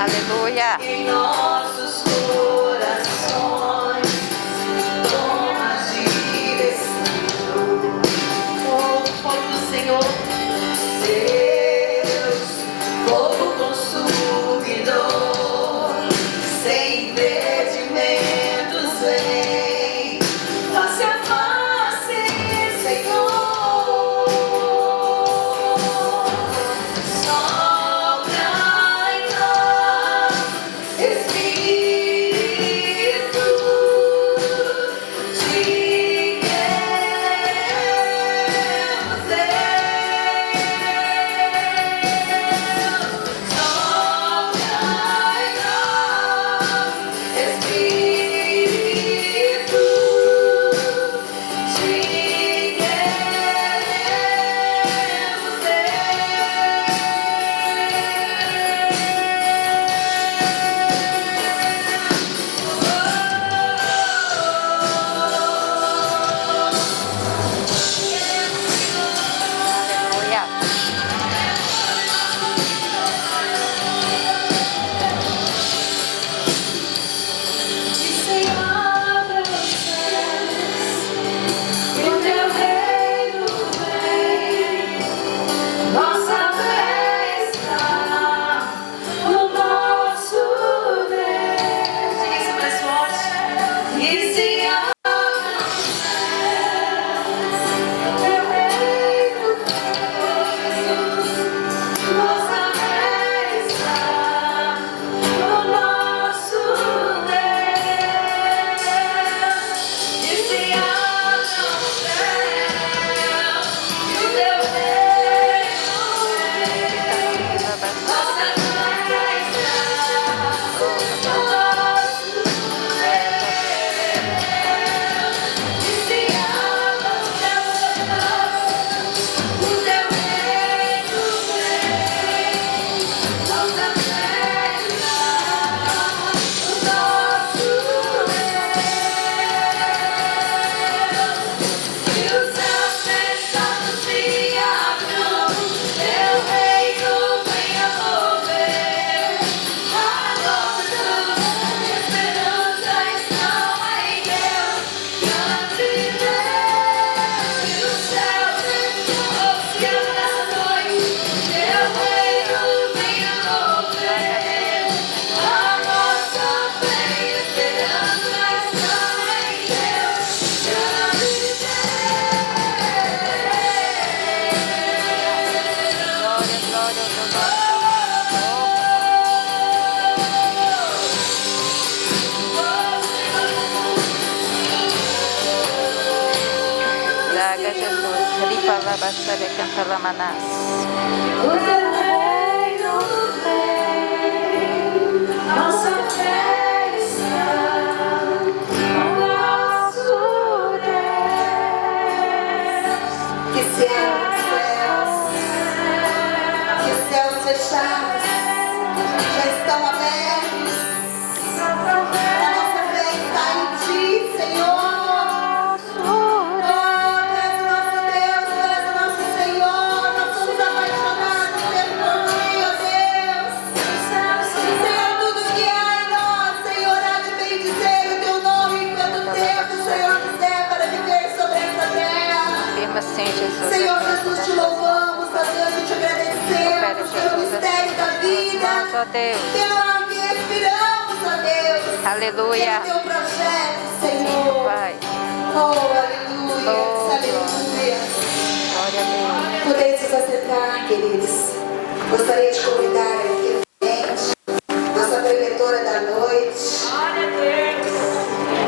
Aleluia. Em nossos corações, toma direção. Oh, fogo do Senhor, Deus, fogo consumidor, sem impedimentos, vem, face a face, Senhor. Traga, Jesus. Ripa la bastaré, canta la manás. O teu reino vem, nossa fé está no nosso Deus. Que céus fechados já estão abertos. A nossa fé está em Ti, Senhor. Sim, Jesus. Senhor Jesus, te louvamos, ó Deus, e te agradecemos pelo mistério da vida, ó Deus, pela que respiramos, ó Deus. Aleluia. Pelo teu projeto, Senhor. Sim, Pai. Oh, aleluia, aleluia. Glória a Deus. poderem se assentar, queridos, gostaria de convidar aqui nossa preletora da noite,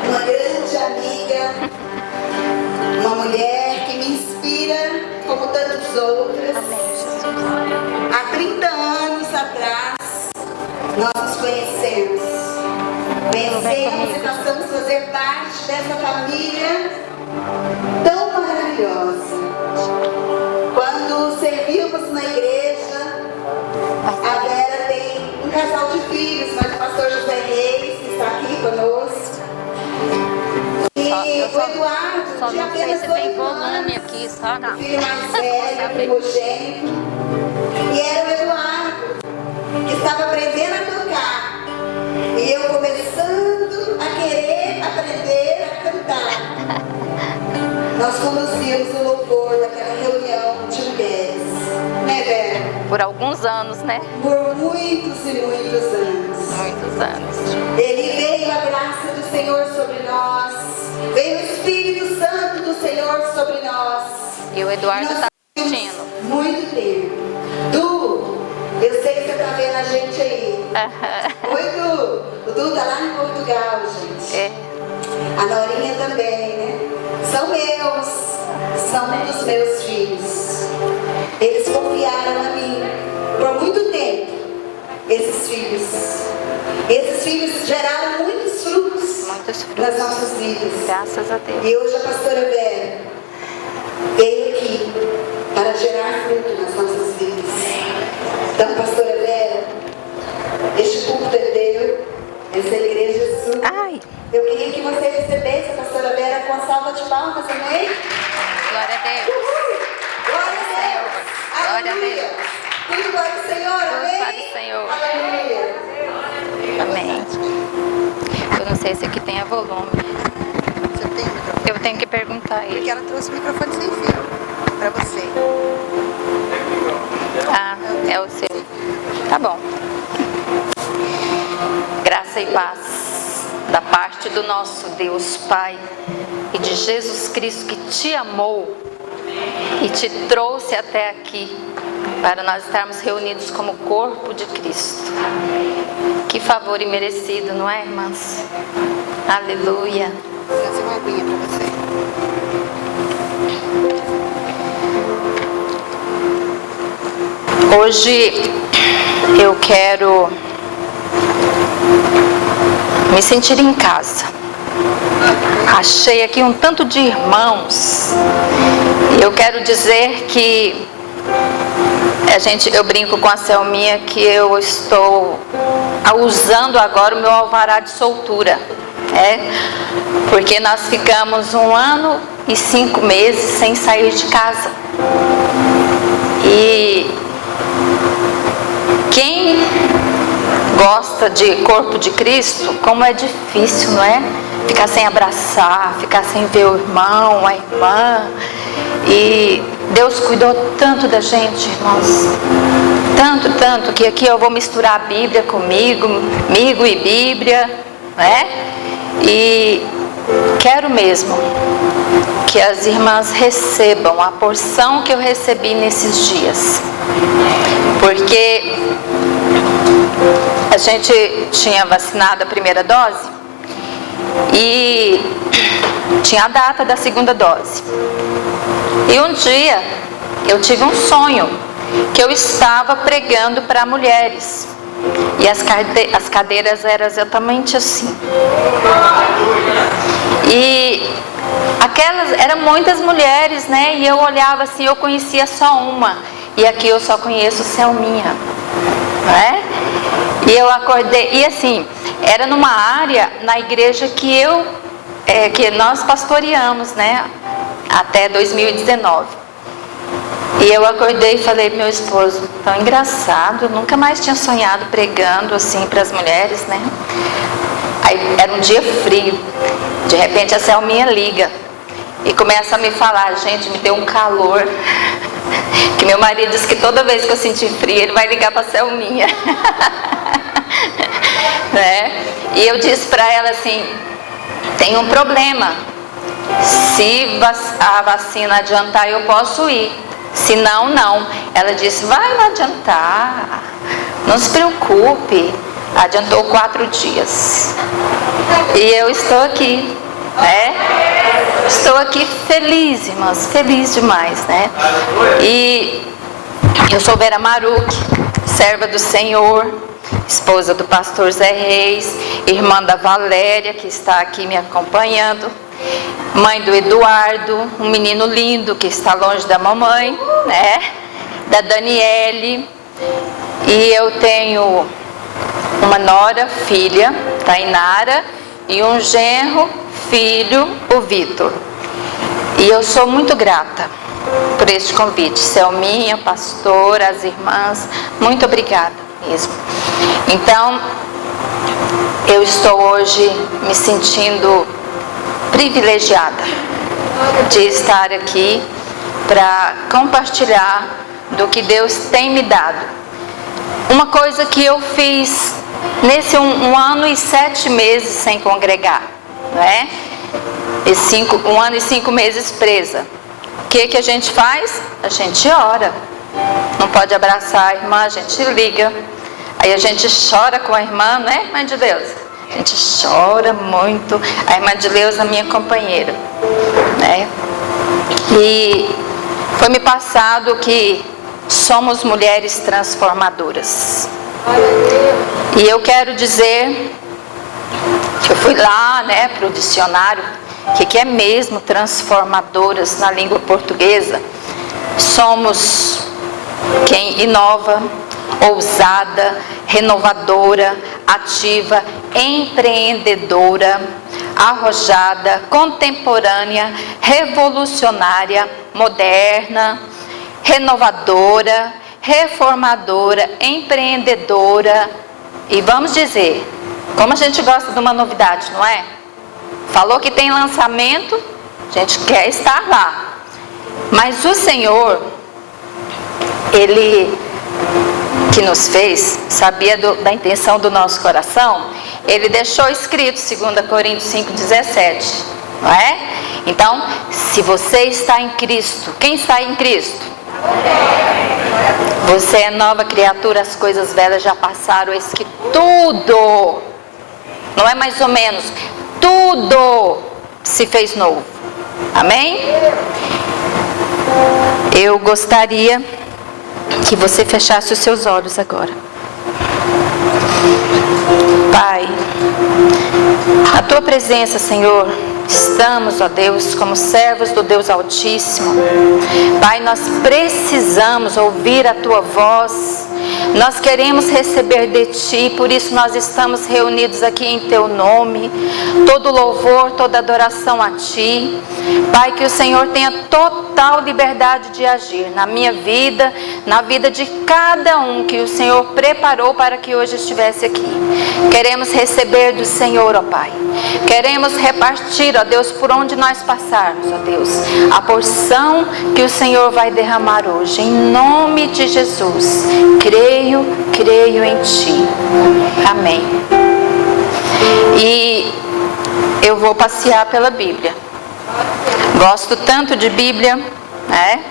uma grande amiga, uma mulher que me inspira como tantas outras. Há 30 anos atrás nós nos conhecemos e passamos a fazer parte dessa família tão maravilhosa. Quando servíamos na igreja, a Vera tem um casal de filhos, mas o pastor José Reis que está aqui conosco. E o Eduardo Só tinha não sei apenas se 2 tem anos, volume aqui, só não. o filho mais velho, primogênito. E era o Eduardo que estava aprendendo a tocar. E eu começando a querer aprender a cantar. Nós conduzimos o louvor daquela reunião de mulheres. Né, Vera? Por alguns anos, né? Por muitos e muitos anos. Muitos anos. Ele veio a graça do Senhor sobre nós. Veio o Espírito Santo do Senhor sobre nós. E o Eduardo Nós está temos assistindo. muito tempo. Du, eu sei que você está vendo a gente aí. Oi, Du. O Du tá lá em Portugal, gente. É. A Norinha também, né? São meus. São dos meus filhos. Eles confiaram a mim por muito tempo. Esses filhos. Esses filhos geraram muitos frutos Muitos frutos. nas nossas vidas. Graças a Deus. E hoje a pastora Vera veio aqui para gerar fruto nas nossas vidas. Então, pastora Vera, este púlpito é teu, essa igreja é sua. Ai, Eu queria que você recebesse a pastora Vera com a salva de palmas, amém? glória a Deus. Glória a Deus! Glória a Aleluia! Deus. Tudo para o Senhor, Tudo amém? para o Senhor. Aleluia! Amém. Eu não sei se aqui tem a volume. Você tem o microfone? Eu tenho que perguntar a Porque ele. ela trouxe o microfone sem fio para você. Ah, é o seu. Tá bom. Graça e paz da parte do nosso Deus Pai e de Jesus Cristo que te amou e te trouxe até aqui para nós estarmos reunidos como corpo de Cristo. Que favor imerecido, não é, irmãs? Aleluia. Vou trazer uma aguinha para você. Hoje eu quero me sentir em casa. Achei aqui um tanto de irmãos. E eu quero dizer que eu brinco com a Selminha que eu estou usando agora o meu alvará de soltura. Porque nós ficamos 1 ano e 5 meses sem sair de casa. E quem gosta de corpo de Cristo, como é difícil, não é? Ficar sem abraçar, ficar sem ver o irmão, a irmã. E Deus cuidou tanto da gente, irmãos. Tanto, que aqui eu vou misturar a Bíblia comigo e Bíblia, né? E quero mesmo que as irmãs recebam a porção que eu recebi nesses dias. Porque a gente tinha vacinado a primeira dose e tinha a data da segunda dose. E um dia eu tive um sonho que eu estava pregando para mulheres. E as cadeiras eram exatamente assim. E eram muitas mulheres, né? E eu olhava assim, eu conhecia só uma. E aqui eu só conheço Selminha, né? E eu acordei, e assim, era numa área na igreja que nós pastoreamos, né? Até 2019. E eu acordei e falei pro meu esposo, tão engraçado, eu nunca mais tinha sonhado pregando assim para as mulheres, né? Aí era um dia frio, de repente a Selminha liga e começa a me falar, gente, me deu um calor, que meu marido disse que toda vez que eu sentir frio, ele vai ligar para a Selminha. Né? E eu disse para ela assim, tem um problema, se a vacina adiantar eu posso ir, Se não, não. Ela disse, vai não adiantar, não se preocupe. Adiantou 4 dias. E eu estou aqui, né? Estou aqui feliz, irmãs, feliz demais, né? E eu sou Vera Maruque, serva do Senhor, esposa do pastor Zé Reis, irmã da Valéria, que está aqui me acompanhando, mãe do Eduardo, um menino lindo que está longe da mamãe, né? Da Daniele. E eu tenho uma nora, filha, Tainara, e um genro, filho, o Vitor. E eu sou muito grata por este convite. Selminha, pastora, as irmãs, muito obrigada mesmo. Então, eu estou hoje me sentindo privilegiada de estar aqui para compartilhar do que Deus tem me dado. Uma coisa que eu fiz nesse 1 ano e 7 meses sem congregar, né? E 1 ano e 5 meses presa. O que a gente faz? A gente ora. Não pode abraçar a irmã, a gente liga. Aí a gente chora com a irmã, né, irmã de Deus? A gente chora muito. A irmã de Deus, a minha companheira, né? E foi me passado que somos mulheres transformadoras. E eu quero dizer que eu fui lá, né, para o dicionário, que é mesmo transformadoras na língua portuguesa. Somos quem inova, ousada, renovadora, ativa, empreendedora, arrojada, contemporânea, revolucionária, moderna, renovadora, reformadora, empreendedora. E vamos dizer, como a gente gosta de uma novidade, não é? Falou que tem lançamento, a gente quer estar lá. Mas o Senhor, Ele que nos fez, sabia da intenção do nosso coração, Ele deixou escrito, 2 Coríntios 5,17, não é? Então, se você está em Cristo, quem está em Cristo? Você é nova criatura, as coisas velhas já passaram, eis que tudo, não é mais ou menos, tudo se fez novo. Amém? Eu gostaria que você fechasse os seus olhos agora. Pai, na tua presença, Senhor, estamos, ó Deus, como servos do Deus Altíssimo. Pai, nós precisamos ouvir a tua voz. Nós queremos receber de ti, por isso nós estamos reunidos aqui em teu nome. Todo louvor, toda adoração a ti. Pai, que o Senhor tenha total liberdade de agir na minha vida, na vida de cada um que o Senhor preparou para que hoje estivesse aqui. Queremos receber do Senhor, ó Pai. Queremos repartir, ó Deus, por onde nós passarmos, ó Deus, a porção que o Senhor vai derramar hoje. Em nome de Jesus, creio em ti. Amém. E eu vou passear pela Bíblia. Gosto tanto de Bíblia, né?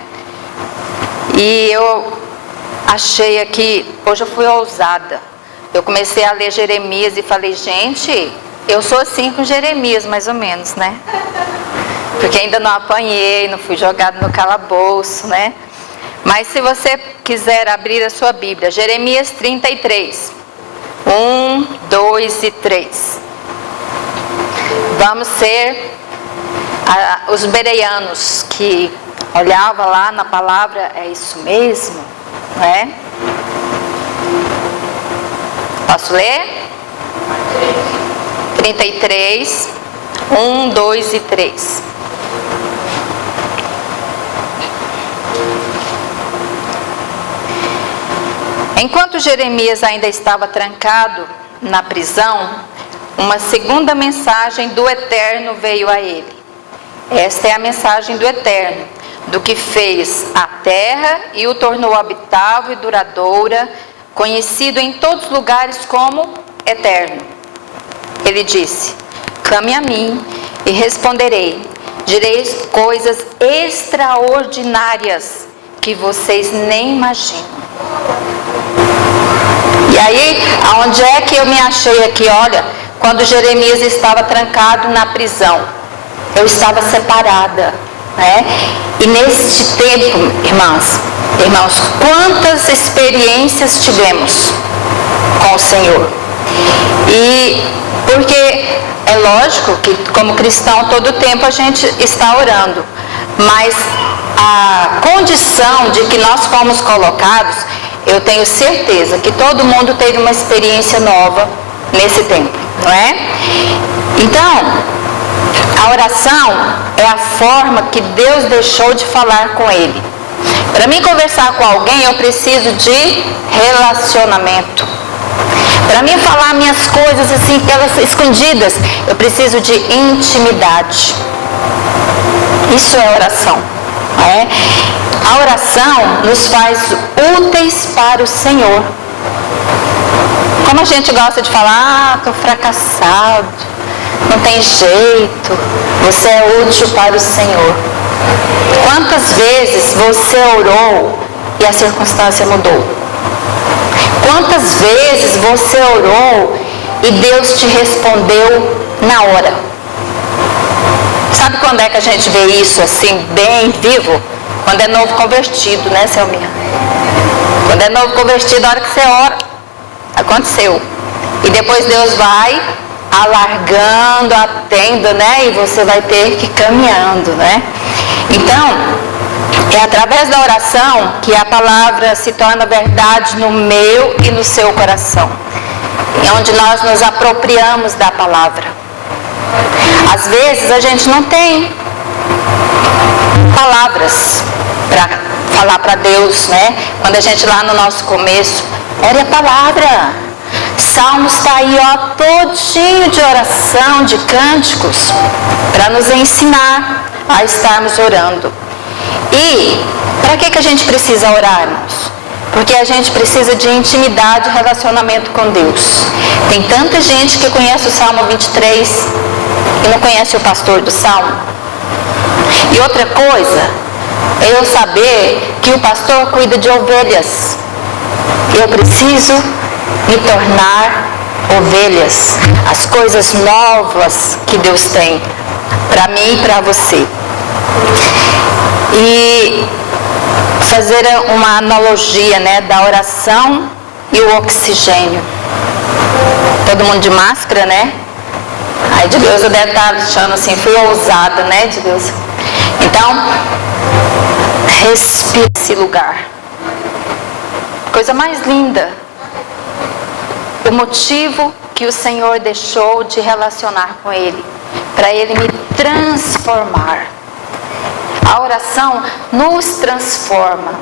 E eu achei aqui, hoje eu fui ousada. Eu comecei a ler Jeremias e falei, gente, eu sou assim com Jeremias, mais ou menos, né? Porque ainda não apanhei, não fui jogado no calabouço, né? Mas se você quiser abrir a sua Bíblia, Jeremias 33, 1, 2 e 3. Vamos ser os bereanos que olhavam lá na palavra, é isso mesmo, não é? Posso ler? 33, 1, 2 e 3. Enquanto Jeremias ainda estava trancado na prisão, uma segunda mensagem do Eterno veio a ele. Esta é a mensagem do Eterno, do que fez a terra e o tornou habitável e duradoura, conhecido em todos os lugares como Eterno. Ele disse, clame a mim e responderei, direi coisas extraordinárias que vocês nem imaginam. E aí, aonde é que eu me achei aqui? Olha, quando Jeremias estava trancado na prisão, eu estava separada, né? E neste tempo, irmãos, quantas experiências tivemos com o Senhor? E porque é lógico que como cristão todo tempo a gente está orando, mas a condição de que nós fomos colocados, eu tenho certeza que todo mundo teve uma experiência nova nesse tempo, não é? Então, a oração é a forma que Deus deixou de falar com ele. Para mim conversar com alguém, eu preciso de relacionamento. Para mim falar minhas coisas assim, aquelas escondidas, eu preciso de intimidade. Isso é oração, não é? A oração nos faz úteis para o Senhor. Como a gente gosta de falar, estou fracassado, não tem jeito, você é útil para o Senhor. Quantas vezes você orou e a circunstância mudou? Quantas vezes você orou e Deus te respondeu na hora? Sabe quando é que a gente vê isso assim, bem vivo? Quando é novo convertido, né, Selminha? Quando é novo convertido, a hora que você ora, aconteceu. E depois Deus vai alargando a tenda, né? E você vai ter que ir caminhando, né? Então, é através da oração que a palavra se torna verdade no meu e no seu coração. Onde nós nos apropriamos da palavra. Às vezes a gente não tem palavras para falar para Deus, né? Quando a gente lá no nosso começo, ore a palavra. Salmos está aí, ó, todinho de oração, de cânticos, para nos ensinar a estarmos orando. E para que a gente precisa orar, irmãos? Porque a gente precisa de intimidade e relacionamento com Deus. Tem tanta gente que conhece o Salmo 23 e não conhece o pastor do Salmo. E outra coisa é eu saber que o pastor cuida de ovelhas. Eu preciso me tornar ovelhas. As coisas novas que Deus tem para mim e para você. E fazer uma analogia, né, da oração e o oxigênio. Todo mundo de máscara, né? Aí de Deus eu deve estar achando assim, fui ousada, né, de Deus. Então, respire esse lugar. Coisa mais linda. O motivo que o Senhor deixou de relacionar com Ele, para Ele me transformar. A oração nos transforma.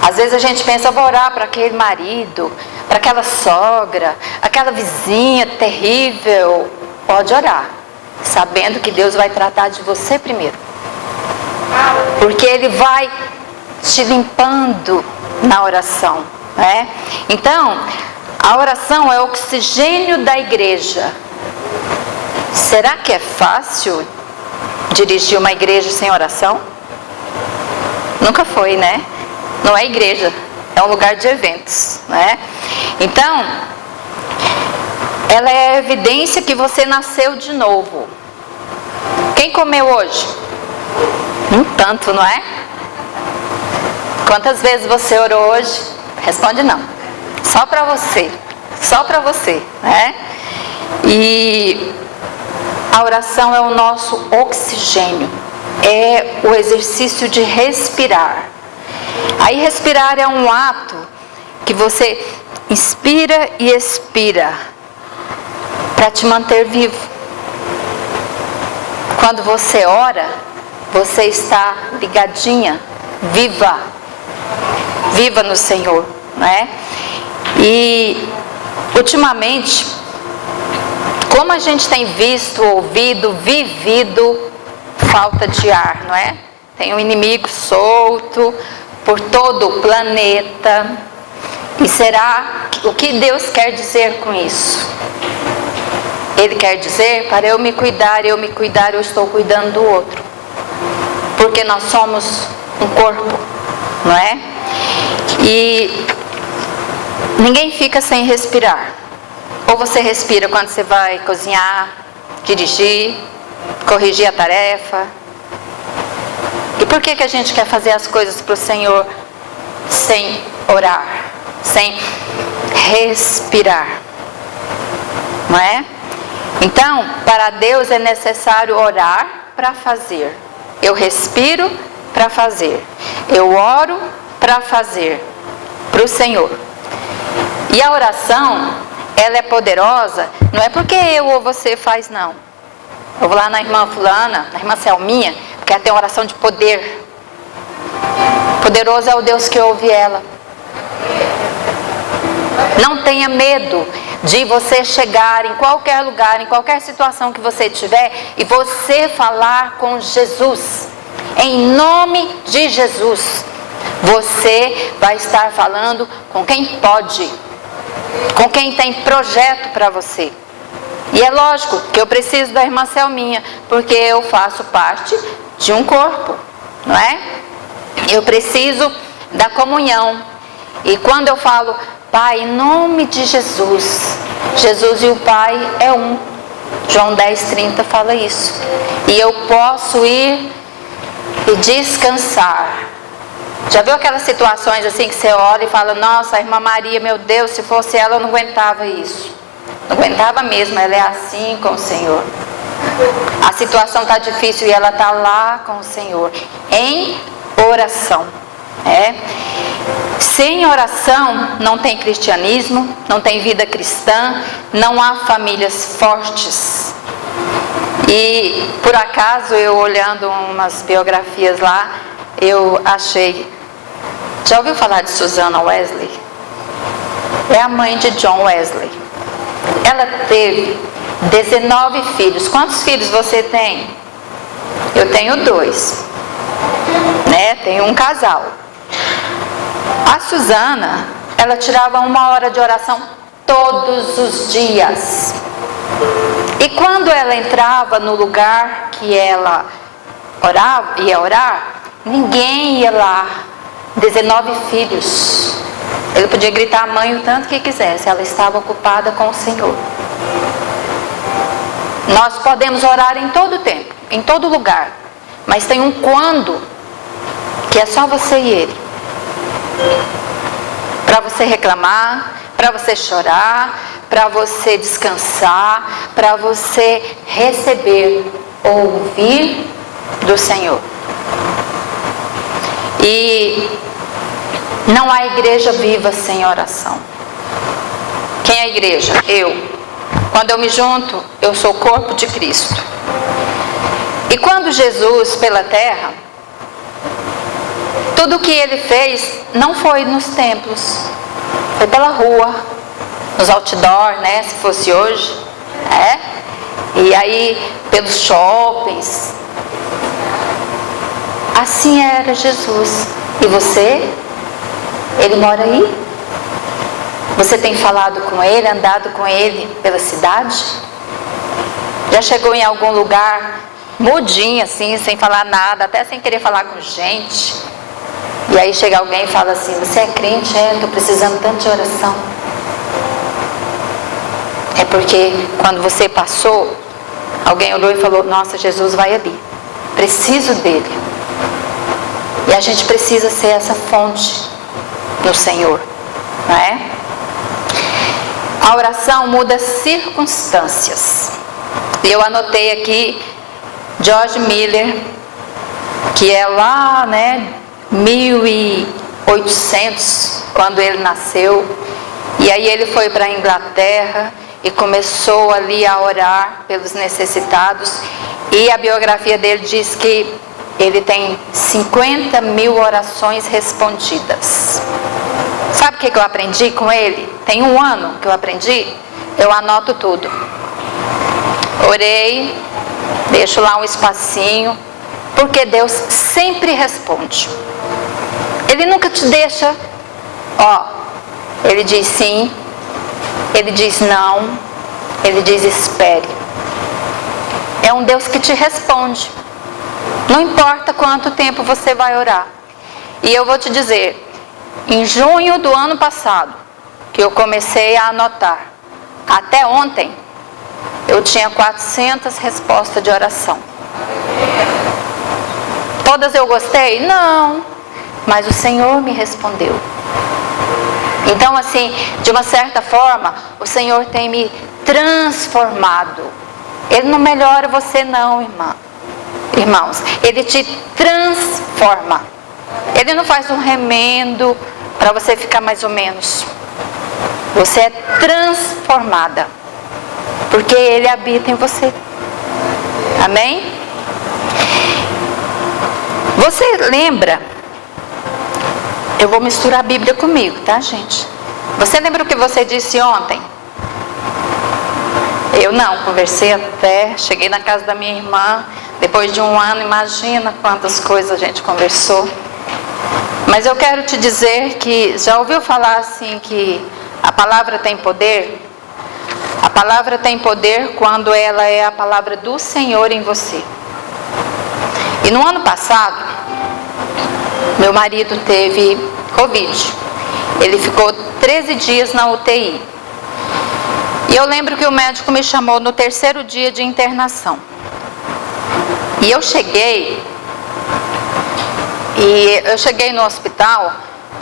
Às vezes a gente pensa, eu vou orar para aquele marido, para aquela sogra, aquela vizinha terrível. Pode orar, sabendo que Deus vai tratar de você primeiro. Porque Ele vai te limpando na oração, né? Então, a oração é o oxigênio da igreja. Será que é fácil dirigir uma igreja sem oração? Nunca foi, né? Não é igreja, é um lugar de eventos, né? Então, ela é a evidência que você nasceu de novo. Quem comeu hoje? Um tanto, não é? Quantas vezes você orou hoje? Responde não. Só para você. Só para você, né? E a oração é o nosso oxigênio. É o exercício de respirar. Aí respirar é um ato que você inspira e expira para te manter vivo. Quando você ora, você está ligadinha, viva. Viva no Senhor, né? E ultimamente, como a gente tem visto, ouvido, vivido falta de ar, não é? Tem um inimigo solto por todo o planeta. E será o que Deus quer dizer com isso? Ele quer dizer, para eu me cuidar, eu estou cuidando do outro. Porque nós somos um corpo, não é? E ninguém fica sem respirar. Ou você respira quando você vai cozinhar, dirigir, corrigir a tarefa. E por que a gente quer fazer as coisas para o Senhor sem orar, sem respirar? Não é? Então, para Deus é necessário orar para fazer. Eu respiro para fazer. Eu oro para fazer para o Senhor. E a oração, ela é poderosa, não é porque eu ou você faz, não. Eu vou lá na irmã fulana, na irmã Selminha, porque ela tem uma oração de poder. Poderoso é o Deus que ouve ela. Não tenha medo de você chegar em qualquer lugar, em qualquer situação que você tiver, e você falar com Jesus. Em nome de Jesus. Você vai estar falando com quem pode, com quem tem projeto para você. E é lógico que eu preciso da irmã Selminha, porque eu faço parte de um corpo, não é? Eu preciso da comunhão. E quando eu falo, Pai, em nome de Jesus, Jesus e o Pai é um. João 10:30 fala isso. E eu posso ir e descansar. Já viu aquelas situações assim que você olha e fala, nossa, a irmã Maria, meu Deus, se fosse ela eu não aguentava isso. Não aguentava mesmo, ela é assim com o Senhor. A situação está difícil e ela está lá com o Senhor, em oração. Sem oração não tem cristianismo, não tem vida cristã, não há famílias fortes. E por acaso eu olhando umas biografias lá, eu achei, já ouviu falar de Susana Wesley? É a mãe de John Wesley. Ela teve 19 filhos. Quantos filhos você tem? Eu tenho 2, né? Tenho um casal. A Susana, ela tirava 1 hora de oração todos os dias. E quando ela entrava no lugar que ela ia orar, ninguém ia lá. 19 filhos. Ele podia gritar a mãe o tanto que quisesse, ela estava ocupada com o Senhor. Nós podemos orar em todo tempo, em todo lugar, mas tem um quando que é só você e Ele. Para você reclamar, para você chorar, para você descansar, para você receber, ouvir do Senhor. E não há igreja viva sem oração. Quem é a igreja? Eu. Quando eu me junto, eu sou o corpo de Cristo. E quando Jesus pela terra, tudo o que ele fez não foi nos templos, foi pela rua, nos outdoor, né? Se fosse hoje, e aí pelos shoppings. Assim era Jesus. E você? Ele mora aí? Você tem falado com Ele, andado com Ele pela cidade? Já chegou em algum lugar mudinho assim, sem falar nada, até sem querer falar com gente? E aí chega alguém e fala assim, você é crente? Estou precisando tanto de oração. É porque quando você passou, alguém olhou e falou, nossa, Jesus vai ali, preciso dele. E a gente precisa ser essa fonte no Senhor, não é? A oração muda circunstâncias. E eu anotei aqui George Miller, que é lá, 1800, quando ele nasceu. E aí ele foi para a Inglaterra e começou ali a orar pelos necessitados. E a biografia dele diz que ele tem 50.000 orações respondidas. Sabe o que eu aprendi com ele? Tem 1 ano que eu aprendi. Eu anoto tudo. Orei, deixo lá um espacinho, porque Deus sempre responde. Ele nunca te deixa, Ele diz sim, Ele diz não, Ele diz espere. É um Deus que te responde. Não importa quanto tempo você vai orar. E eu vou te dizer, em junho do ano passado, que eu comecei a anotar, até ontem, eu tinha 400 respostas de oração. Todas eu gostei? Não, mas o Senhor me respondeu. Então, assim, de uma certa forma, o Senhor tem me transformado. Ele não melhora você não, irmãos. Ele te transforma. Ele não faz um remendo para você ficar mais ou menos. Você é transformada, porque Ele habita em você. Amém? Você lembra? Eu vou misturar a Bíblia comigo, tá, gente? Você lembra o que você disse ontem? Eu não, conversei até, cheguei na casa da minha irmã, depois de um ano, imagina quantas coisas a gente conversou. Mas eu quero te dizer que, já ouviu falar assim que a palavra tem poder? A palavra tem poder quando ela é a palavra do Senhor em você. E no ano passado, meu marido teve Covid. Ele ficou 13 dias na UTI. E eu lembro que o médico me chamou no 3º dia de internação. E eu cheguei no hospital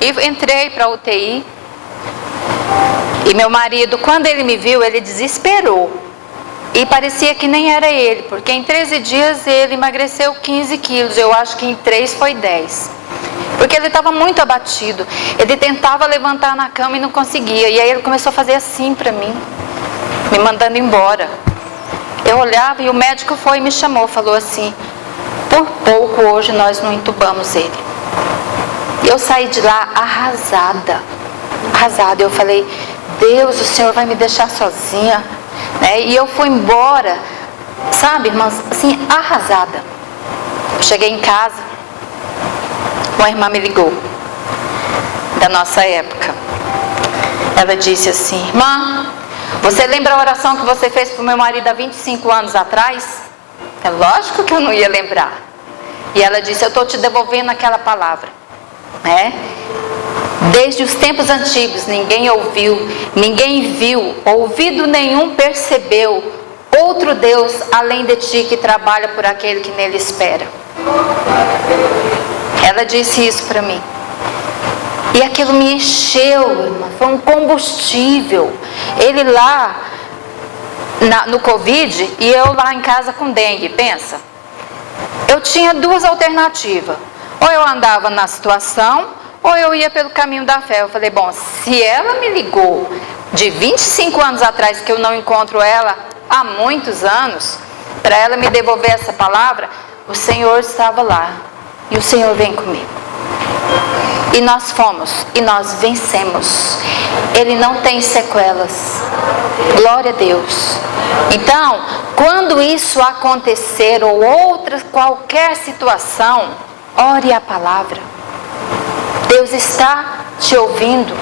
e entrei para a UTI. E meu marido, quando ele me viu, ele desesperou. E parecia que nem era ele, porque em 13 dias ele emagreceu 15 quilos. Eu acho que em 3 foi 10. Porque ele estava muito abatido. Ele tentava levantar na cama e não conseguia. E aí ele começou a fazer assim para mim, me mandando embora. Eu olhava e o médico foi e me chamou, falou assim: por pouco hoje nós não entubamos ele. E eu saí de lá arrasada. Eu falei: Deus, o Senhor vai me deixar sozinha, né? E eu fui embora, sabe, irmãs, assim, arrasada. Eu cheguei em casa, uma irmã me ligou, da nossa época. Ela disse assim: irmã, você lembra a oração que você fez para o meu marido há 25 anos atrás? É lógico que eu não ia lembrar. E ela disse: eu estou te devolvendo aquela palavra, né? Desde os tempos antigos, ninguém ouviu, ninguém viu, ouvido nenhum percebeu outro Deus além de ti que trabalha por aquele que nele espera. Ela disse isso para mim. E aquilo me encheu, irmã, foi um combustível. Ele lá no Covid e eu lá em casa com dengue, pensa. Eu tinha 2 alternativas. Ou eu andava na situação, ou eu ia pelo caminho da fé. Eu falei: bom, se ela me ligou de 25 anos atrás, que eu não encontro ela há muitos anos, para ela me devolver essa palavra, o Senhor estava lá. E o Senhor vem comigo. E nós fomos, e nós vencemos. Ele não tem sequelas. Glória a Deus. Então, quando isso acontecer, ou qualquer situação, ore a palavra. Deus está te ouvindo.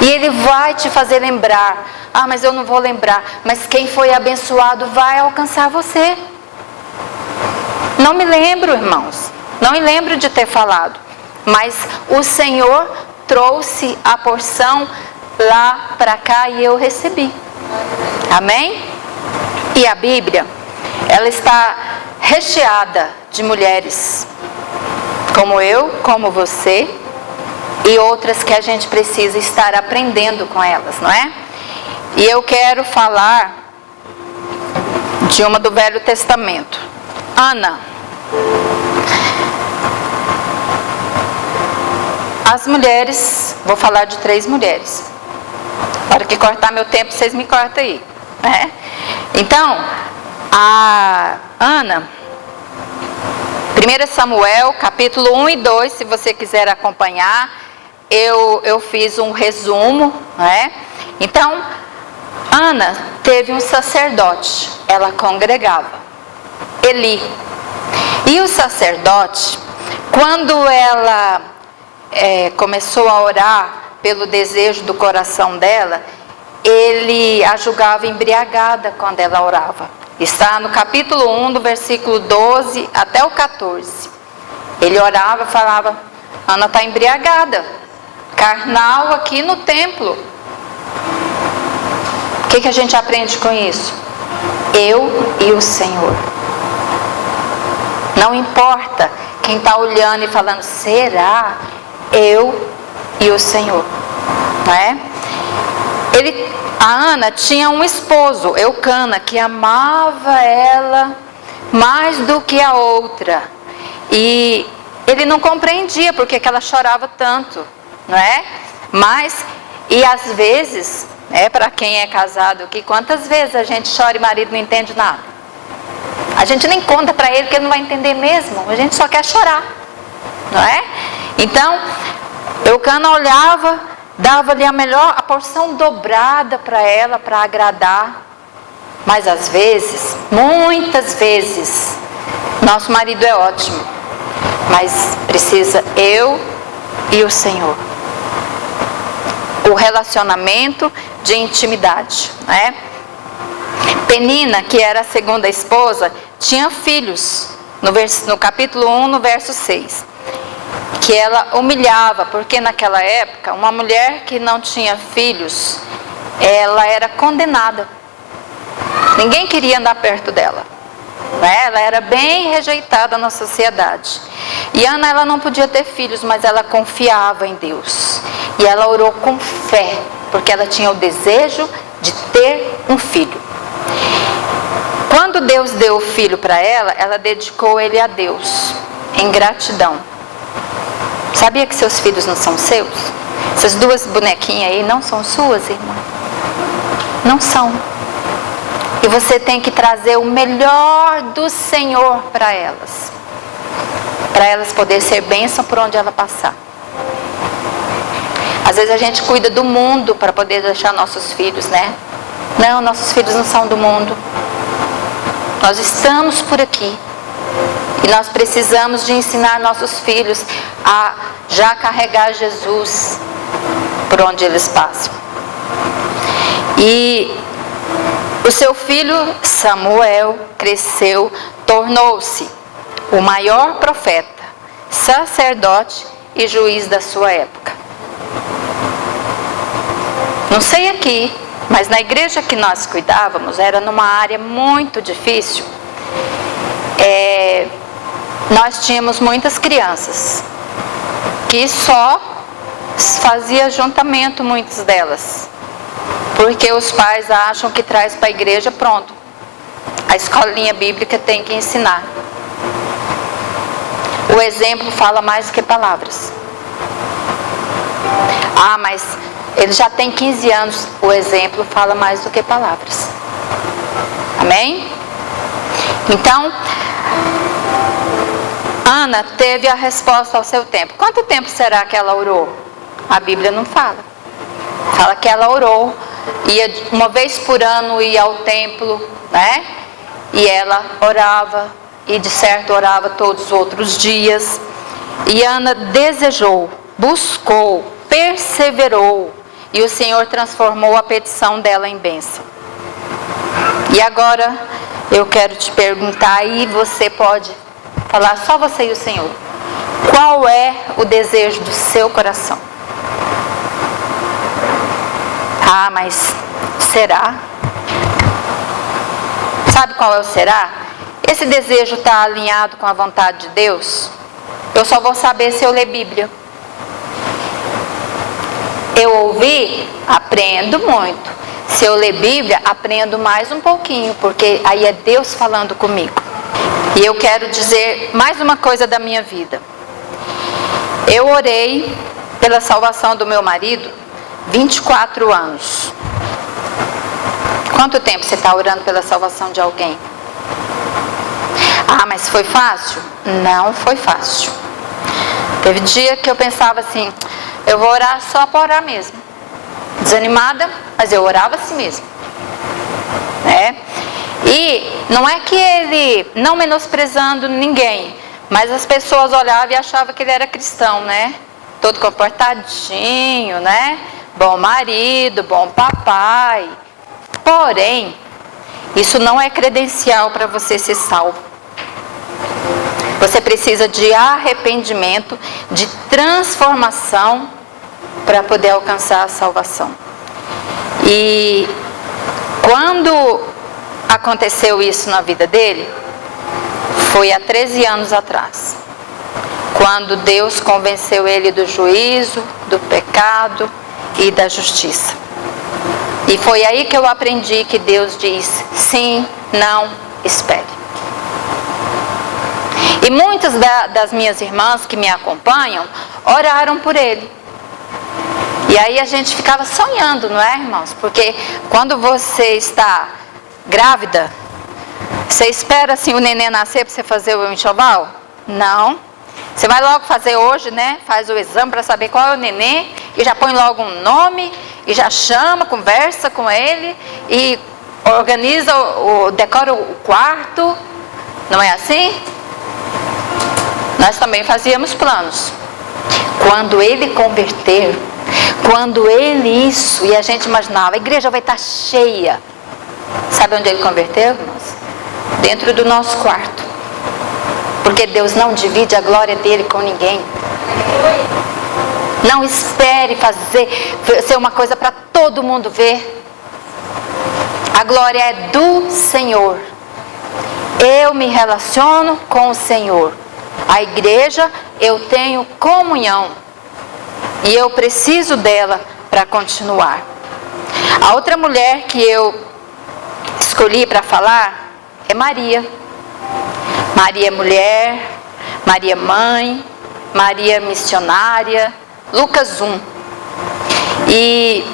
E Ele vai te fazer lembrar. Ah, mas eu não vou lembrar. Mas quem foi abençoado vai alcançar você. Não me lembro, irmãos. Não me lembro de ter falado. Mas o Senhor trouxe a porção lá para cá e eu recebi. Amém? E a Bíblia, ela está recheada de mulheres como eu, como você, e outras que a gente precisa estar aprendendo com elas, não é? E eu quero falar de uma do Velho Testamento, Ana. As mulheres, vou falar de 3 mulheres. Na hora que cortar meu tempo, vocês me cortam aí, né? Então, a Ana, 1 Samuel, capítulo 1 e 2, se você quiser acompanhar, eu fiz um resumo, né? Então, Ana teve um sacerdote, ela congregava, Eli. E o sacerdote, quando ela começou a orar pelo desejo do coração dela, ele a julgava embriagada quando ela orava. Está no capítulo 1, do versículo 12 até o 14. Ele orava e falava: Ana está embriagada, carnal aqui no templo. O que a gente aprende com isso? Eu e o Senhor. Não importa quem está olhando e falando, será? Eu e o Senhor. Não é? A Ana tinha um esposo, Eucana, que amava ela mais do que a outra. E ele não compreendia porque que ela chorava tanto, não é? Mas, e às vezes, para quem é casado aqui, quantas vezes a gente chora e o marido não entende nada? A gente nem conta para ele que ele não vai entender mesmo, a gente só quer chorar, não é? Então, Eucana olhava, dava-lhe a porção dobrada para ela, para agradar. Mas às vezes, muitas vezes, nosso marido é ótimo, mas precisa eu e o Senhor. O relacionamento de intimidade, né? Penina, que era a segunda esposa, tinha filhos, no capítulo 1, no verso 6. Que ela humilhava, porque naquela época, uma mulher que não tinha filhos, ela era condenada. Ninguém queria andar perto dela, né? Ela era bem rejeitada na sociedade. E Ana, ela não podia ter filhos, mas ela confiava em Deus. E ela orou com fé, porque ela tinha o desejo de ter um filho. Quando Deus deu o filho para ela, ela dedicou ele a Deus, em gratidão. Sabia que seus filhos não são seus? Essas duas bonequinhas aí não são suas, irmã? Não são. E você tem que trazer o melhor do Senhor para elas poderem ser bênção por onde ela passar. Às vezes a gente cuida do mundo para poder deixar nossos filhos, né? Não, nossos filhos não são do mundo. Nós estamos por aqui. E nós precisamos de ensinar nossos filhos a já carregar Jesus por onde eles passam. E o seu filho Samuel cresceu, tornou-se o maior profeta, sacerdote e juiz da sua época. Não sei aqui, mas na igreja que nós cuidávamos, era numa área muito difícil. Nós tínhamos muitas crianças que só fazia juntamento, muitas delas, porque os pais acham que traz para a igreja, pronto, a escolinha bíblica tem que ensinar. O exemplo fala mais do que palavras. Mas ele já tem 15 anos, o exemplo fala mais do que palavras. Amém? Então, Ana teve a resposta ao seu tempo. Quanto tempo será que ela orou? A Bíblia não fala. Fala que ela orou, ia uma vez por ano, ia ao templo, né? E ela orava, e de certo orava todos os outros dias. E Ana desejou, buscou, perseverou, e o Senhor transformou a petição dela em bênção. E agora eu quero te perguntar, e você pode falar, só você e o Senhor, qual é o desejo do seu coração? Mas será? Sabe qual é o será? Esse desejo está alinhado com a vontade de Deus? Eu só vou saber se eu ler Bíblia. Eu ouvi, aprendo muito. Se eu ler Bíblia, aprendo mais um pouquinho, porque aí é Deus falando comigo. E eu quero dizer mais uma coisa da minha vida. Eu orei pela salvação do meu marido 24 anos. Quanto tempo você está orando pela salvação de alguém? Mas foi fácil? Não foi fácil. Teve dia que eu pensava assim, eu vou orar só para orar mesmo. Desanimada, mas eu orava assim mesmo. E não é que ele, não menosprezando ninguém, mas as pessoas olhavam e achavam que ele era cristão, né? Todo comportadinho, né? Bom marido, bom papai. Porém, isso não é credencial para você ser salvo. Você precisa de arrependimento, de transformação para poder alcançar a salvação. E quando aconteceu isso na vida dele, foi há 13 anos atrás, quando Deus convenceu ele do juízo, do pecado e da justiça. E foi aí que eu aprendi que Deus diz: sim, não, espere. E muitas das minhas irmãs que me acompanham oraram por ele. E aí a gente ficava sonhando, não é, irmãos? Porque quando você está grávida, você espera assim o neném nascer para você fazer o enxoval? Não. Você vai logo fazer hoje, né? Faz o exame para saber qual é o neném e já põe logo um nome e já chama, conversa com ele e organiza, decora o quarto. Não é assim? Nós também fazíamos planos. Quando ele converter, quando ele isso, e a gente imaginava, a igreja vai estar cheia. Sabe onde ele converteu, irmãos? Dentro do nosso quarto. Porque Deus não divide a glória dele com ninguém. Não espere ser uma coisa para todo mundo ver. A glória é do Senhor. Eu me relaciono com o Senhor. A igreja, eu tenho comunhão. E eu preciso dela para continuar. A outra mulher que eu escolhi para falar é Maria. Maria mulher, Maria mãe, Maria missionária, Lucas 1. E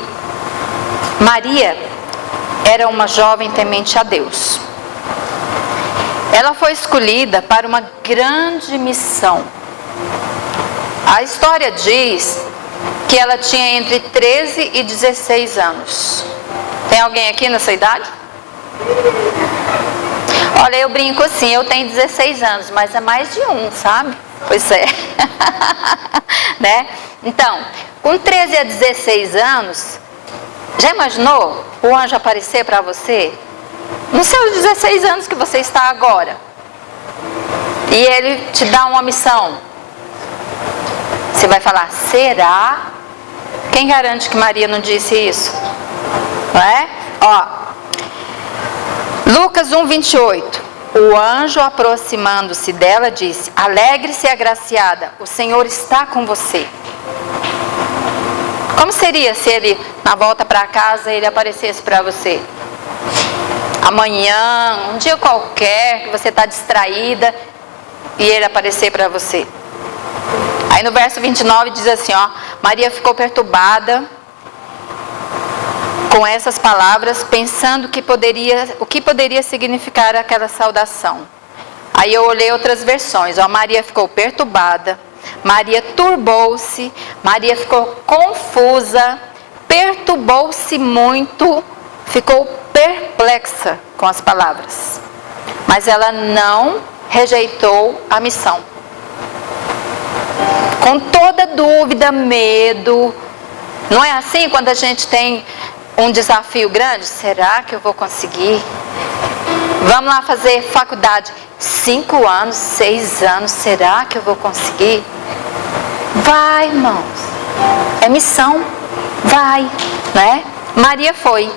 Maria era uma jovem temente a Deus. Ela foi escolhida para uma grande missão. A história diz que ela tinha entre 13 e 16 anos. Tem alguém aqui nessa idade? Olha, eu brinco assim, eu tenho 16 anos, mas é mais de um, sabe? Pois é. Né? Então, com 13 a 16 anos, já imaginou o anjo aparecer para você? Nos seus 16 anos que você está agora. E ele te dá uma missão. Você vai falar, será? Quem garante que Maria não disse isso? Não é? Ó, Lucas 1, 28. O anjo, aproximando-se dela, disse: alegre-se, agraciada, o Senhor está com você. Como seria se ele, na volta para casa, ele aparecesse para você? Amanhã, um dia qualquer, que você está distraída, e ele aparecer para você. Aí no verso 29 diz assim, ó, Maria ficou perturbada com essas palavras, pensando o que poderia significar aquela saudação. Aí eu olhei outras versões, ó, Maria ficou perturbada, Maria turbou-se, Maria ficou confusa, perturbou-se muito, ficou perplexa com as palavras. Mas ela não rejeitou a missão. Com toda dúvida, medo. Não é assim quando a gente tem um desafio grande? Será que eu vou conseguir? Vamos lá fazer faculdade. 5 anos, 6 anos, será que eu vou conseguir? Vai, irmãos. É missão. Vai, né? Maria foi.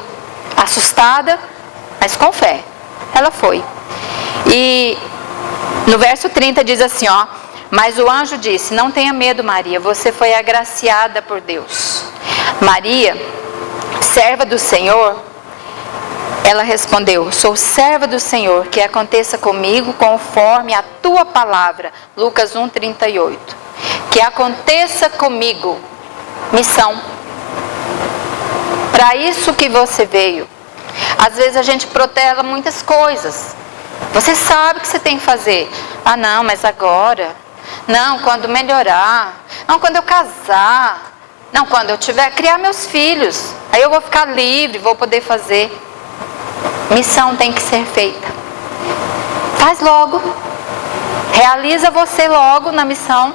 Assustada, mas com fé. Ela foi. E no verso 30 diz assim, ó. Mas o anjo disse, não tenha medo, Maria, você foi agraciada por Deus. Maria, serva do Senhor, ela respondeu, sou serva do Senhor, que aconteça comigo conforme a tua palavra. Lucas 1, 38. Que aconteça comigo. Missão. Para isso que você veio. Às vezes a gente protela muitas coisas. Você sabe o que você tem que fazer. Ah, não, mas agora... Não, quando melhorar. Não, quando eu casar. Não, quando eu tiver, criar meus filhos. Aí eu vou ficar livre, vou poder fazer. Missão tem que ser feita. Faz logo. Realiza você logo na missão.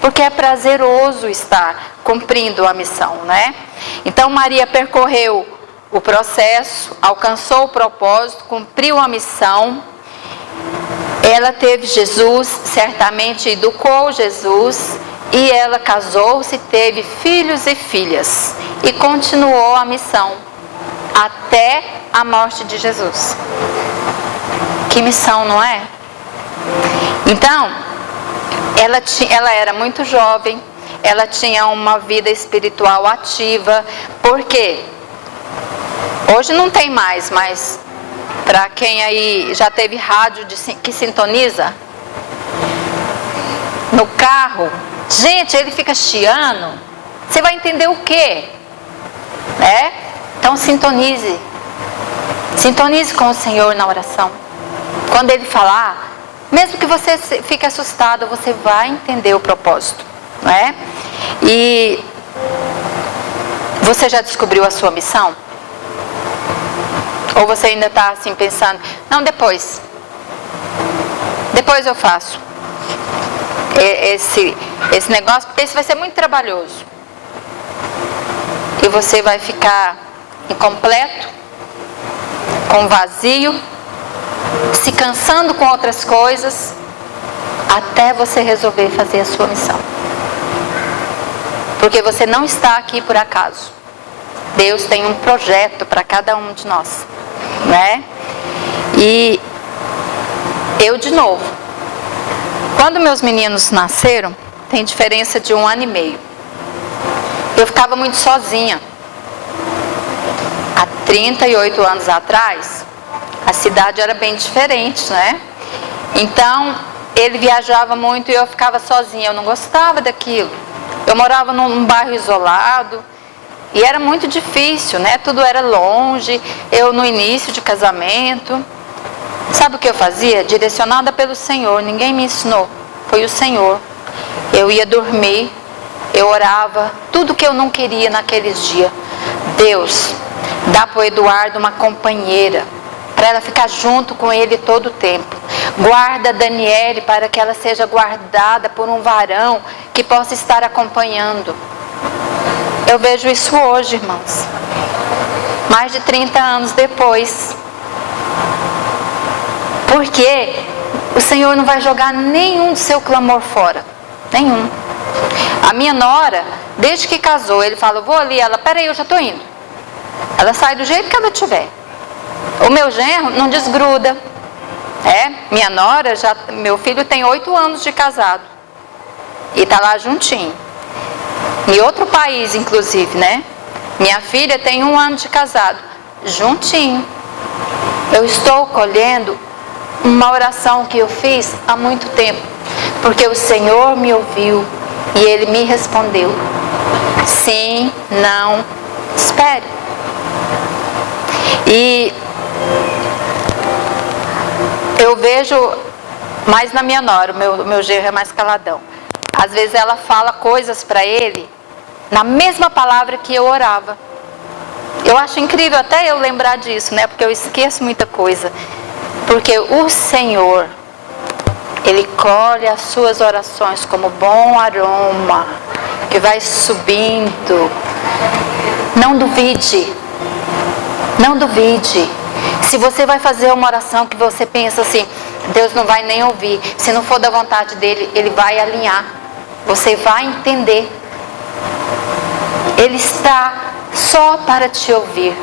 Porque é prazeroso estar cumprindo a missão, né? Então Maria percorreu o processo, alcançou o propósito, cumpriu a missão. ela teve Jesus, certamente educou Jesus, e ela casou-se, teve filhos e filhas, e continuou a missão até a morte de Jesus. Que missão, não é? Então, ela era muito jovem, ela tinha uma vida espiritual ativa, porque hoje não tem mais, mas para quem aí já teve rádio que sintoniza no carro, gente, ele fica chiando, você vai entender o quê? Então sintonize com o Senhor na oração. Quando Ele falar, mesmo que você fique assustado, você vai entender o propósito, não é? E você já descobriu a sua missão? Ou você ainda está assim pensando, não, depois eu faço esse negócio, porque isso vai ser muito trabalhoso. E você vai ficar incompleto, com vazio, se cansando com outras coisas, até você resolver fazer a sua missão. Porque você não está aqui por acaso. Deus tem um projeto para cada um de nós, né? E eu, de novo, quando meus meninos nasceram, tem diferença de 1 ano e meio. Eu ficava muito sozinha. Há 38 anos atrás, a cidade era bem diferente, né? Então, ele viajava muito e eu ficava sozinha. Eu não gostava daquilo. Eu morava num bairro isolado e era muito difícil, né? Tudo era longe. Eu no início de casamento. Sabe o que eu fazia? Direcionada pelo Senhor. Ninguém me ensinou. Foi o Senhor. Eu ia dormir. Eu orava. Tudo que eu não queria naqueles dias. Deus, dá para o Eduardo uma companheira, para ela ficar junto com ele todo o tempo. Guarda a Daniele para que ela seja guardada por um varão que possa estar acompanhando. Eu vejo isso hoje, irmãos. Mais de 30 anos depois. Porque o Senhor não vai jogar nenhum do seu clamor fora. Nenhum. A minha nora, desde que casou, ele fala, vou ali, ela, peraí, eu já estou indo. Ela sai do jeito que ela tiver. O meu genro não desgruda. Minha nora, meu filho tem 8 anos de casado. E está lá juntinho. Em outro país, inclusive, né? Minha filha tem 1 ano de casado. Juntinho. Eu estou colhendo uma oração que eu fiz há muito tempo. Porque o Senhor me ouviu e Ele me respondeu. Sim, não, espere. E eu vejo mais na minha nora, o meu genro é mais caladão. Às vezes ela fala coisas para ele na mesma palavra que eu orava. Eu acho incrível até eu lembrar disso, né? Porque eu esqueço muita coisa. Porque o Senhor, Ele colhe as suas orações como bom aroma, que vai subindo. Não duvide. Não duvide. Se você vai fazer uma oração que você pensa assim, Deus não vai nem ouvir. Se não for da vontade dEle, Ele vai alinhar. Você vai entender. Ele está só para te ouvir.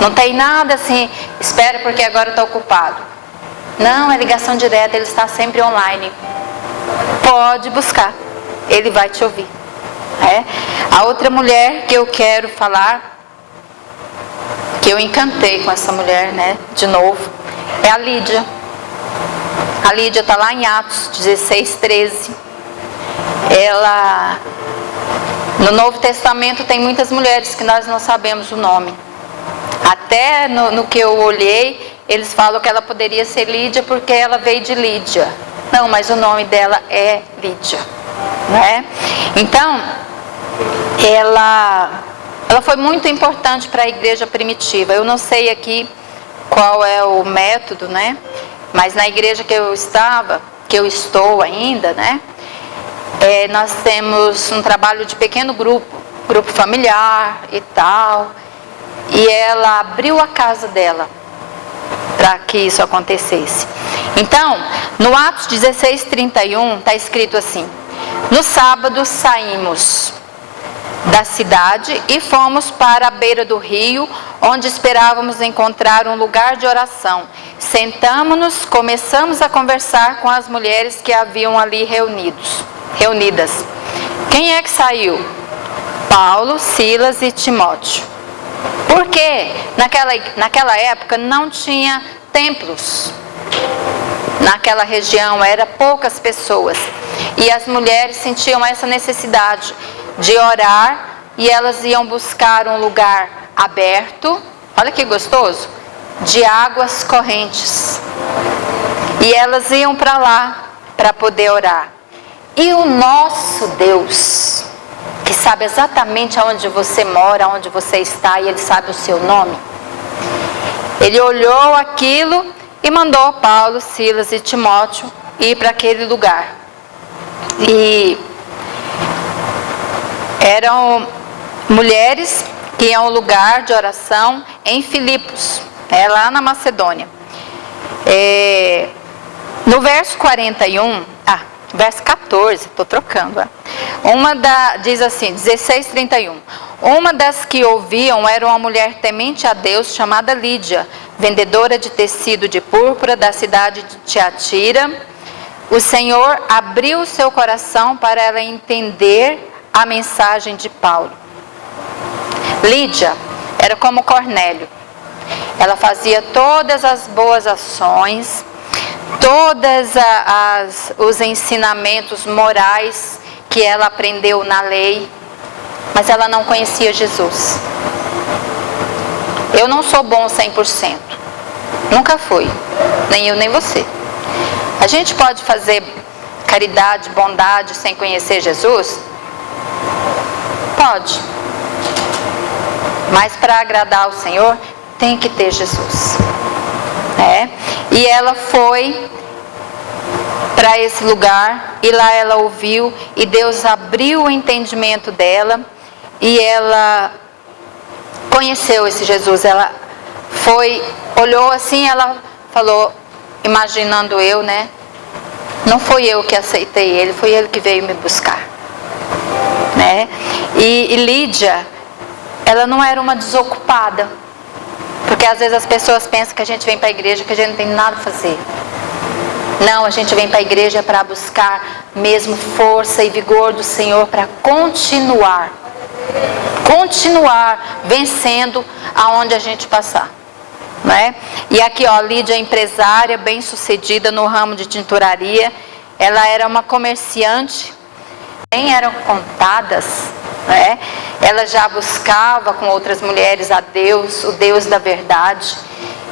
Não tem nada assim, espera porque agora está ocupado. Não, é ligação direta, Ele está sempre online. Pode buscar, Ele vai te ouvir. A outra mulher que eu quero falar, que eu encantei com essa mulher, né, de novo, é a Lídia. A Lídia está lá em Atos 16:13. Ela, no Novo Testamento tem muitas mulheres que nós não sabemos o nome. Até no que eu olhei, eles falam que ela poderia ser Lídia porque ela veio de Lídia. Não, mas o nome dela é Lídia, né? Então, ela foi muito importante para a igreja primitiva. Eu não sei aqui qual é o método, né? Mas na igreja que eu estava, que eu estou ainda, né? Nós temos um trabalho de pequeno grupo familiar e tal. E ela abriu a casa dela para que isso acontecesse. Então, no Atos 16:31 está escrito assim: no sábado saímos da cidade e fomos para a beira do rio, onde esperávamos encontrar um lugar de oração. Sentamo-nos, começamos a conversar com as mulheres que haviam ali reunidas. Quem é que saiu? Paulo, Silas e Timóteo. Porque naquela época não tinha templos. Naquela região eram poucas pessoas. E as mulheres sentiam essa necessidade de orar e elas iam buscar um lugar aberto, olha que gostoso, de águas correntes. E elas iam para lá para poder orar. E o nosso Deus, que sabe exatamente aonde você mora, onde você está, e Ele sabe o seu nome, Ele olhou aquilo e mandou Paulo, Silas e Timóteo ir para aquele lugar. E eram mulheres que iam ao lugar de oração em Filipos, lá na Macedônia. No verso 41, verso 14, estou trocando. Diz assim, 16:31. Uma das que ouviam era uma mulher temente a Deus chamada Lídia, vendedora de tecido de púrpura da cidade de Tiatira. O Senhor abriu o seu coração para ela entender a mensagem de Paulo. Lídia era como Cornélio. Ela fazia todas as boas ações, todos os ensinamentos morais que ela aprendeu na lei, mas ela não conhecia Jesus. Eu não sou bom 100%. Nunca fui. Nem eu, nem você. A gente pode fazer caridade, bondade sem conhecer Jesus? Pode. Mas para agradar ao Senhor, tem que ter Jesus. E ela foi para esse lugar e lá ela ouviu e Deus abriu o entendimento dela e ela conheceu esse Jesus. Ela olhou assim, ela falou, imaginando eu, não foi eu que aceitei ele, foi ele que veio me buscar, E Lídia, ela não era uma desocupada, porque às vezes as pessoas pensam que a gente vem para a igreja que a gente não tem nada a fazer. Não, a gente vem para a igreja para buscar mesmo força e vigor do Senhor para continuar vencendo aonde a gente passar. E aqui, Lídia é empresária, bem sucedida no ramo de tinturaria. Ela era uma comerciante, nem eram contadas, Ela já buscava com outras mulheres a Deus, o Deus da verdade.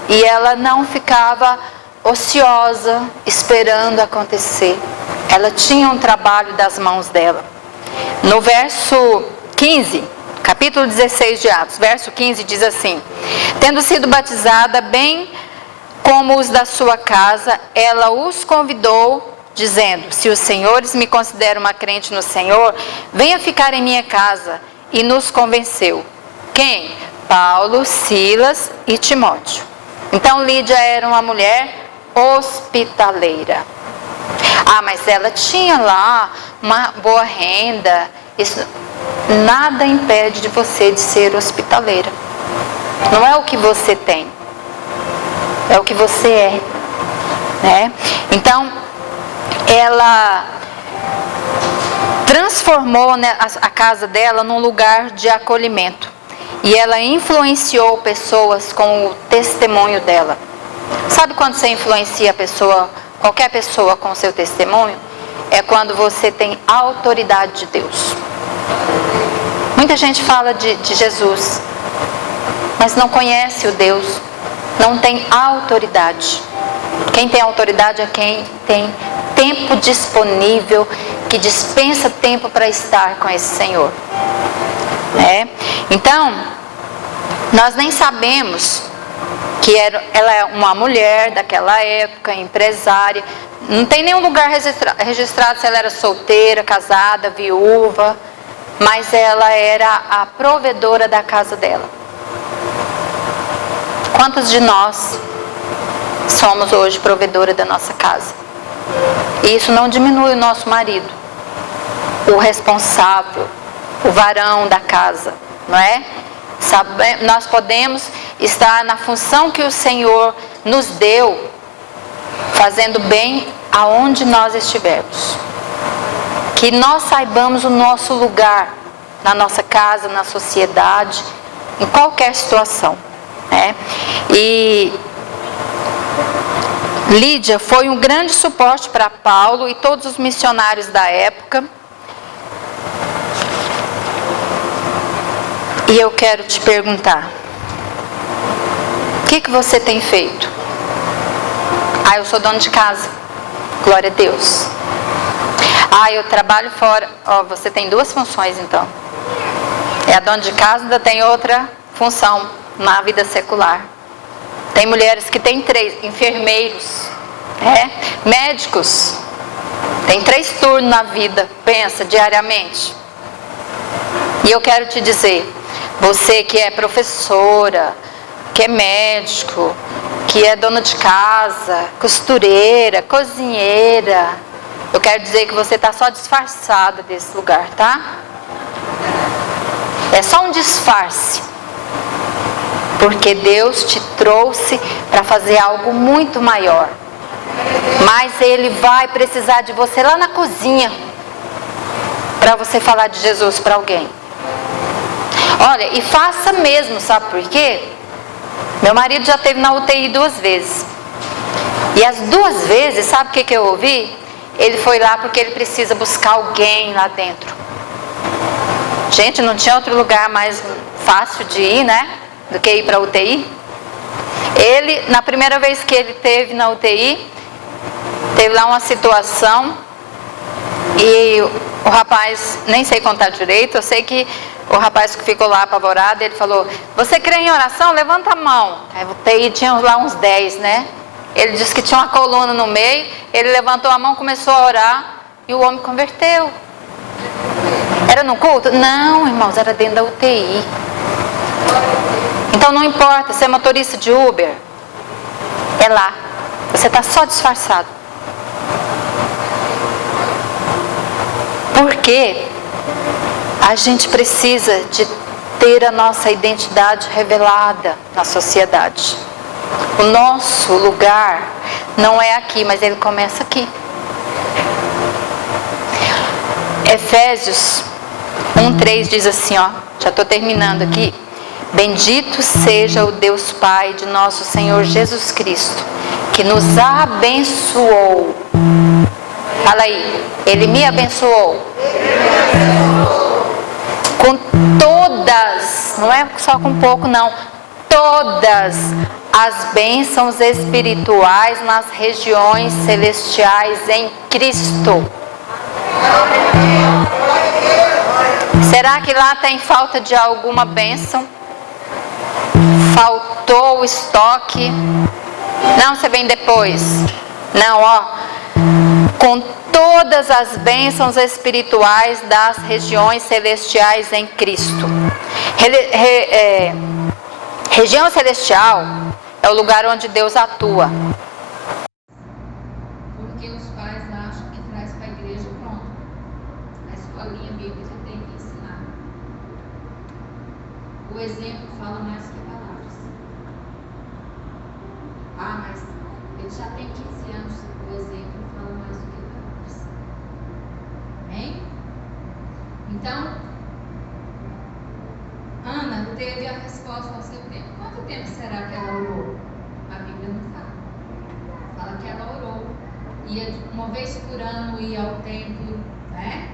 E ela não ficava ociosa, esperando acontecer. Ela tinha um trabalho das mãos dela. No verso 15, capítulo 16 de Atos, verso 15 diz assim: tendo sido batizada, bem como os da sua casa, ela os convidou, dizendo: se os senhores me consideram uma crente no Senhor, venha ficar em minha casa. E nos convenceu. Quem? Paulo, Silas e Timóteo. Então Lídia era uma mulher hospitaleira. Mas ela tinha lá uma boa renda. Isso nada impede de você de ser hospitaleira. Não é o que você tem, é o que você é, Então ela transformou a casa dela num lugar de acolhimento. E ela influenciou pessoas com o testemunho dela. Sabe quando você influencia qualquer pessoa com o seu testemunho? É quando você tem autoridade de Deus. Muita gente fala de Jesus, mas não conhece o Deus, não tem autoridade. Quem tem autoridade é quem tem tempo disponível, que dispensa tempo para estar com esse Senhor. Então, nós nem sabemos que ela é uma mulher daquela época, empresária. Não tem nenhum lugar registrado se ela era solteira, casada, viúva, mas ela era a provedora da casa dela. Quantos de nós somos hoje provedora da nossa casa. E isso não diminui o nosso marido, o responsável, o varão da casa, não é? Nós podemos estar na função que o Senhor nos deu, fazendo bem aonde nós estivermos. Que nós saibamos o nosso lugar na nossa casa, na sociedade, em qualquer situação, né? E Lídia foi um grande suporte para Paulo e todos os missionários da época. E eu quero te perguntar, o que você tem feito? Eu sou dona de casa. Glória a Deus. Eu trabalho fora. Você tem duas funções então. É a dona de casa, ainda tem outra função na vida secular. Tem mulheres que têm 3, enfermeiros, médicos. Tem 3 turnos na vida, pensa, diariamente. E eu quero te dizer, você que é professora, que é médico, que é dona de casa, costureira, cozinheira, eu quero dizer que você está só disfarçada desse lugar, tá? É só um disfarce. Porque Deus te trouxe para fazer algo muito maior. Mas Ele vai precisar de você lá na cozinha para você falar de Jesus para alguém. Olha, e faça mesmo, sabe por quê? Meu marido já esteve na UTI 2 vezes. E as 2 vezes, sabe o que eu ouvi? Ele foi lá porque ele precisa buscar alguém lá dentro. Gente, não tinha outro lugar mais fácil de ir, né? Do que ir para a UTI. Ele, na primeira vez que ele esteve na UTI, teve lá uma situação e o rapaz, nem sei contar direito, eu sei que o rapaz que ficou lá apavorado, ele falou, você crê em oração? Levanta a mão. A UTI tinha lá uns 10, né? Ele disse que tinha uma coluna no meio, ele levantou a mão, começou a orar e o homem converteu. Era no culto? Não, irmãos, era dentro da UTI. Então não importa, se é motorista de Uber, é lá. Você está só disfarçado. Porque a gente precisa de ter a nossa identidade revelada na sociedade. O nosso lugar não é aqui, mas ele começa aqui. Efésios 1:3 diz assim, já estou terminando aqui. Bendito seja o Deus Pai de nosso Senhor Jesus Cristo, que nos abençoou. Fala aí, Ele me abençoou. Com todas, não é só com pouco não, todas as bênçãos espirituais nas regiões celestiais em Cristo. Será que lá tem falta de alguma bênção? Faltou o estoque? Não, você vem depois. Não, com todas as bênçãos espirituais das regiões celestiais em Cristo. Região celestial é o lugar onde Deus atua. Porque os pais acham que traz para a igreja pronto. A escolinha bíblica tem que ensinar. O exemplo fala mais que palavras. Mas ele já tem 15 anos. O exemplo fala mais do que palavras. Amém? Então, Ana teve a resposta ao seu tempo. Quanto tempo será que ela orou? A Bíblia não fala. Fala que ela orou. Ia uma vez por ano, ia ao templo, né?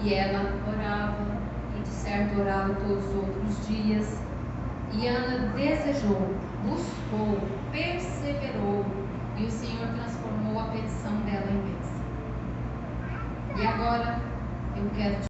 E ela orava, e de certo orava todos os outros dias. E Ana desejou, buscou, perseverou, e o Senhor transformou a petição dela em bênção. E agora eu quero